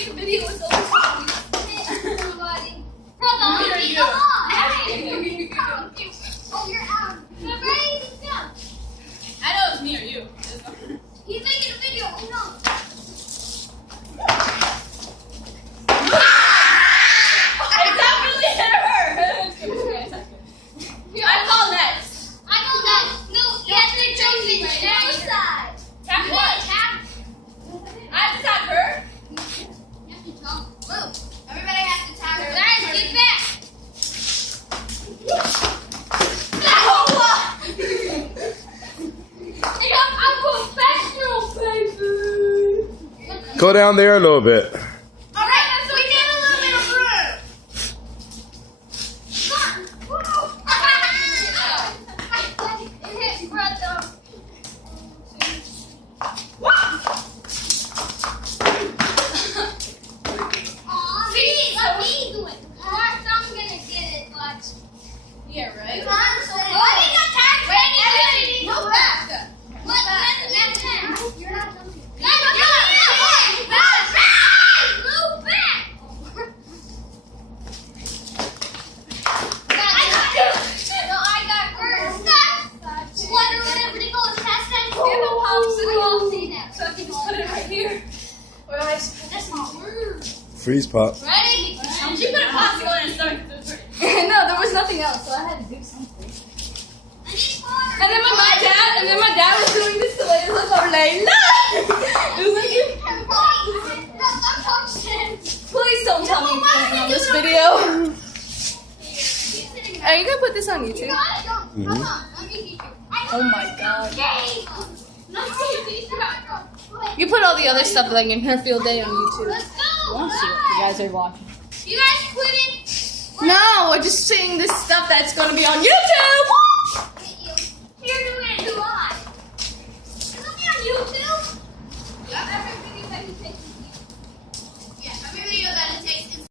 make a video with those. Oh, you're out. I know it's me or you. He's making a video. Oh no. It definitely hit her. I call next. I know that. No, you have to jump in the side. Tap what? Tap. I have to tap her. You have to jump. Move. Everybody has to tap her. Guys, get back. I'm professional, baby. Go down there a little bit. All right, so we need a little bit of room. It hit brother. Aw, see, let me do it. I'm gonna get it, but. Yeah, right? So I can just put it right here. Or do I just That's not word. Freeze pop. Ready? She put a popsicle in and started to do it. No, there was nothing else, so I had to do something. I need water. And then my dad was doing this to Layla. So I'm like, look! It was like, please don't tell me anything on this video. Are you gonna put this on YouTube? Oh my god. You put all the other stuff like in her field day on YouTube. Let's I go. want to see what you guys are watching. You guys quitting? No, we're just saying this stuff that's gonna be on YouTube.